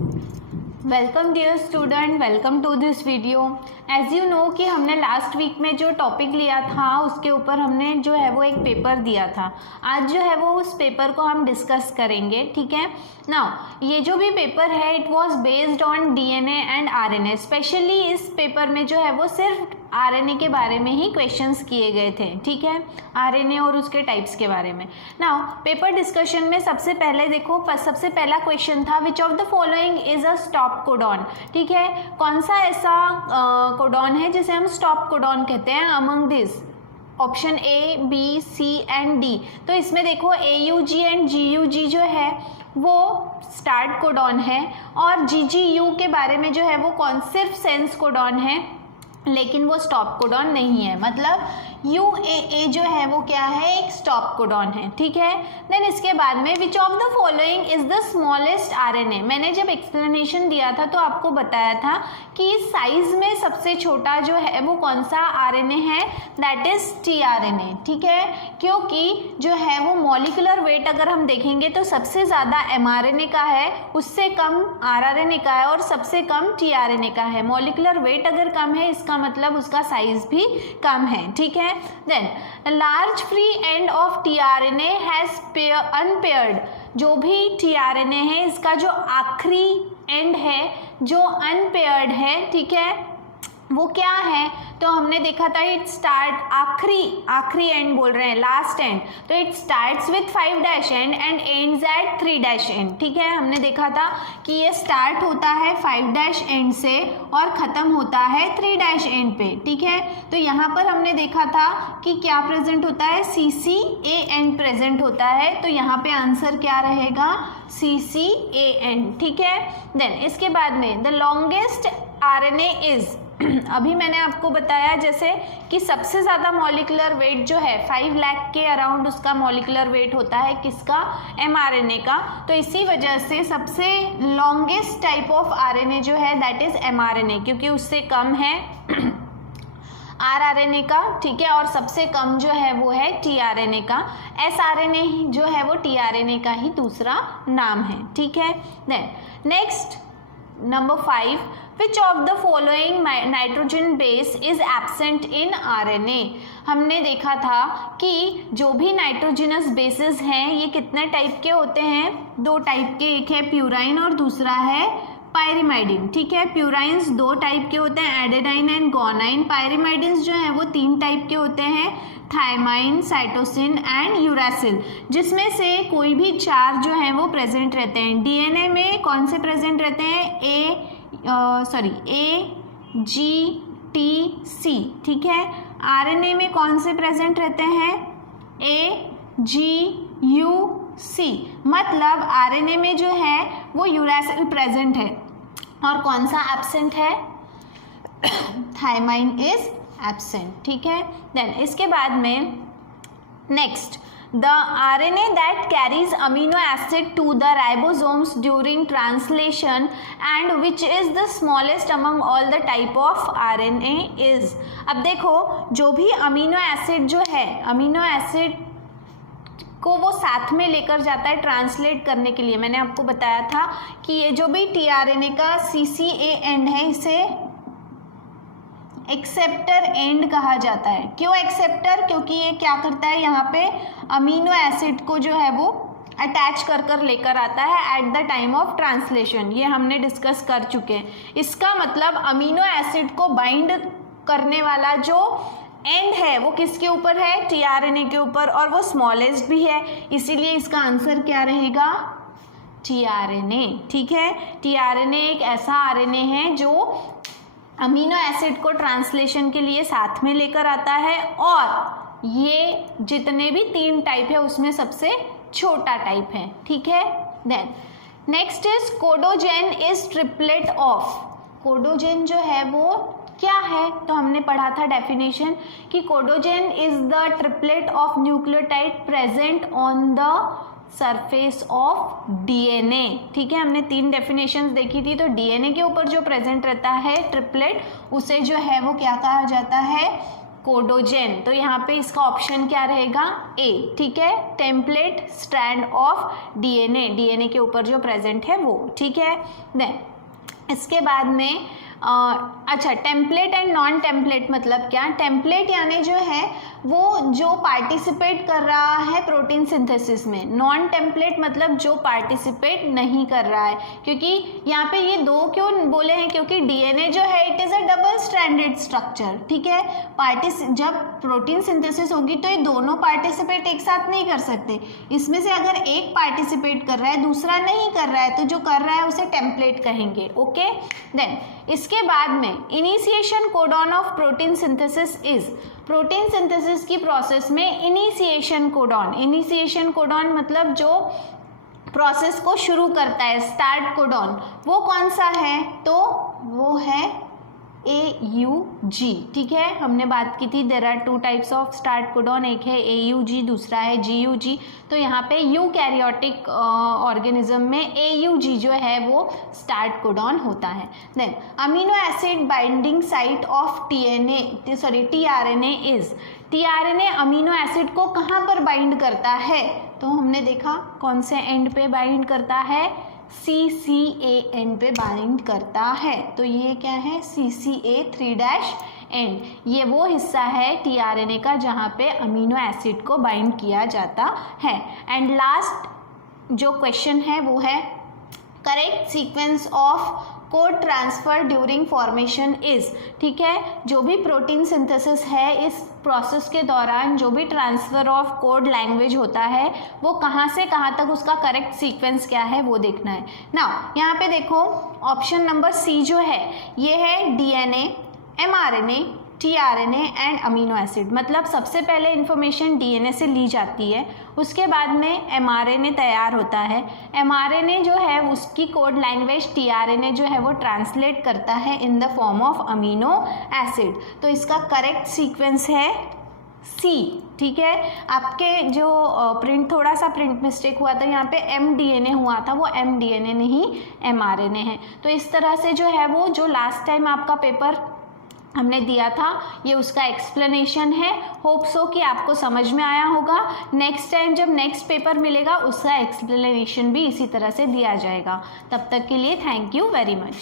Welcome dear student, welcome to this video. As you know कि हमने last week में जो टॉपिक लिया था उसके ऊपर हमने जो है वो एक पेपर दिया था। आज जो है वो उस पेपर को हम डिस्कस करेंगे, ठीक है। नाउ ये जो भी पेपर है it was based on DNA and RNA. Specially इस पेपर में जो है वो सिर्फ आरएनए के बारे में ही क्वेश्चंस किए गए थे, ठीक है, आरएनए और उसके टाइप्स के बारे में। नाउ पेपर डिस्कशन में सबसे पहले देखो, सबसे पहला क्वेश्चन था विच of the following is a stop codon, ठीक है। कौन सा ऐसा कोडॉन है जिसे हम स्टॉप कोडॉन कहते हैं among this? Option A, B, C and D. तो इसमें देखो AUG एंड GUG जो है वो स्टार्ट कोडॉन है और GGU के बारे में जो है वो सिर्फ सेंस कोडॉन है, लेकिन वो स्टॉप कोडॉन नहीं है। मतलब UAA जो है वो क्या है, एक स्टॉप कोडॉन है, ठीक है। देन इसके बाद में विच of the following is the smallest RNA। मैंने जब एक्सप्लेनेशन दिया था तो आपको बताया था कि साइज में सबसे छोटा जो है वो कौन सा RNA है, दैट इज tRNA, ठीक है। क्योंकि जो है वो मॉलिकुलर वेट अगर हम देखेंगे तो सबसे ज़्यादा mRNA का है, उससे कम rRNA का है और सबसे कम tRNA का है। मॉलिकुलर वेट अगर कम है इसका मतलब उसका साइज भी कम है, ठीक है। Then large free end of tRNA has unpaired. जो भी tRNA है इसका जो आखिरी एंड है जो अनपेयर्ड है, ठीक है, वो क्या है? तो हमने देखा था इट स्टार्ट, आखिरी एंड बोल रहे हैं, लास्ट एंड। तो it starts with 5' and ends at 3' and, ठीक है। हमने देखा था कि ये स्टार्ट होता है 5' एंड से और ख़त्म होता है 3' एंड पे, ठीक है। तो यहाँ पर हमने देखा था कि क्या प्रेजेंट होता है, CCA एंड प्रेजेंट होता है। तो यहाँ पे आंसर क्या रहेगा, CCA एंड, ठीक है। देन इसके बाद में द लॉन्गेस्ट RNA इज, अभी मैंने आपको बताया जैसे कि सबसे ज़्यादा मॉलिकुलर वेट जो है 5 लाख के अराउंड उसका मॉलिकुलर वेट होता है, किसका, mRNA का। तो इसी वजह से सबसे लॉन्गेस्ट टाइप ऑफ RNA जो है दैट इज mRNA, क्योंकि उससे कम है rRNA का, ठीक है, और सबसे कम जो है वो है tRNA का। sRNA जो है वो tRNA का ही दूसरा नाम है, ठीक है। Then next number 5, which of the following nitrogen base is absent in RNA। हमने देखा था कि जो भी नाइट्रोजनस बेसिस हैं ये कितने टाइप के होते हैं, 2 टाइप के, एक है प्यूराइन और दूसरा है पायरिमाइडिन, ठीक है। प्यूराइंस 2 टाइप के होते हैं, एडेनाइन एंड गुआनाइन। पायरिमाइडिन्स जो है वो 3 टाइप के होते हैं, थायमाइन, साइटोसिन एंड यूरासिल, जिसमें से कोई भी 4 जो हैं वो प्रेजेंट रहते हैं। DNA में कौन से प्रेजेंट रहते हैं, AGTC, ठीक है। RNA में कौन से प्रेजेंट रहते हैं, AGUC। मतलब RNA में जो है वो यूरासिल प्रेजेंट है और कौन सा एब्सेंट है, थायमाइन इज एब्सेंट, ठीक है। देन इसके बाद में next the RNA that carries amino acid to the ribosomes during translation and which is the smallest among all the type of RNA is। अब देखो जो भी अमीनो एसिड जो है, अमीनो एसिड को वो साथ में लेकर जाता है ट्रांसलेट करने के लिए। मैंने आपको बताया था कि ये जो भी tRNA का CCA एंड है इसे एक्सेप्टर एंड कहा जाता है। क्यों एक्सेप्टर? क्योंकि ये क्या करता है, यहाँ पे अमीनो एसिड को जो है वो अटैच कर लेकर आता है at the time of translation. ये हमने डिस्कस कर चुके हैं। इसका मतलब अमीनो एसिड को बाइंड करने वाला जो एंड है वो किसके ऊपर है, tRNA के ऊपर, और वो स्मॉलेस्ट भी है, इसीलिए इसका आंसर क्या रहेगा, tRNA, ठीक है। tRNA एक ऐसा RNA है जो अमीनो एसिड को ट्रांसलेशन के लिए साथ में लेकर आता है और ये जितने भी 3 टाइप है उसमें सबसे छोटा टाइप है, ठीक है। Then next is codogen is triplet of. Codogen जो है वो क्या है, तो हमने पढ़ा था डेफिनेशन कि codogen is the triplet of nucleotide present on the surface of DNA, ठीक है। हमने 3 डेफिनेशंस देखी थी। तो DNA के ऊपर जो प्रेजेंट रहता है ट्रिपलेट, उसे जो है वो क्या कहा जाता है, कोडोजेन, तो यहाँ पे इसका ऑप्शन क्या रहेगा? ए, ठीक है, template strand of DNA, DNA के ऊपर जो प्रेजेंट है वो, ठीक है। देन इसके बाद में अच्छा, टेम्पलेट एंड नॉन टेम्पलेट मतलब क्या? टेम्पलेट यानी जो है वो जो पार्टिसिपेट कर रहा है प्रोटीन सिंथेसिस में, नॉन टेम्पलेट मतलब जो पार्टिसिपेट नहीं कर रहा है। क्योंकि यहाँ पे ये दो क्यों बोले हैं? क्योंकि डीएनए जो है it is a double stranded structure, ठीक है। जब प्रोटीन सिंथेसिस होगी तो ये दोनों पार्टिसिपेट एक साथ नहीं कर सकते। इसमें से अगर एक पार्टिसिपेट कर रहा है दूसरा नहीं कर रहा है तो जो कर रहा है उसे टेम्पलेट कहेंगे, ओके। देन इसके बाद में initiation codon of protein synthesis is, protein synthesis की प्रोसेस में इनिशिएशन कोडॉन, इनिशिएशन कोडॉन मतलब जो प्रोसेस को शुरू करता है, स्टार्ट कोडॉन, वो कौन सा है? तो वो है AUG, ठीक है। हमने बात की थी there are 2 types of start codon, एक है AUG, दूसरा है GUG। तो यहाँ पे यूकैरियोटिक ऑर्गेनिज्म में AUG जो है वो स्टार्ट कोडॉन होता है। Then amino acid binding site of tRNA is, tRNA amino acid को कहाँ पर बाइंड करता है? तो हमने देखा कौन से एंड पे बाइंड करता है? CCA पे बाइंड करता है। तो ये क्या है? CCA 3' एंड, ये वो हिस्सा है tRNA का जहाँ पे अमीनो एसिड को बाइंड किया जाता है। एंड लास्ट जो क्वेश्चन है वो है correct sequence of code transfer during formation is, ठीक है। जो भी प्रोटीन सिंथेसिस है इस प्रोसेस के दौरान जो भी ट्रांसफर ऑफ कोड लैंग्वेज होता है वो कहाँ से कहाँ तक, उसका करेक्ट सीक्वेंस क्या है वो देखना है ना। यहाँ पे देखो ऑप्शन नंबर सी जो है ये है DNA, mRNA, tRNA and amino acid. मतलब सबसे पहले इंफॉर्मेशन DNA से ली जाती है, उसके बाद में mRNA तैयार होता है, mRNA जो है उसकी कोड लैंग्वेज tRNA जो है वो ट्रांसलेट करता है in the form of amino acid. तो इसका करेक्ट सीक्वेंस है C, ठीक है। आपके जो प्रिंट थोड़ा सा प्रिंट मिस्टेक हुआ था, यहाँ पे mDNA हुआ था, वो mDNA नहीं mRNA है। तो इस तरह से जो है वो जो लास्ट टाइम आपका पेपर हमने दिया था ये उसका एक्सप्लेनेशन है। होप सो कि आपको समझ में आया होगा। नेक्स्ट टाइम जब नेक्स्ट पेपर मिलेगा उसका एक्सप्लेनेशन भी इसी तरह से दिया जाएगा। तब तक के लिए थैंक यू वेरी मच।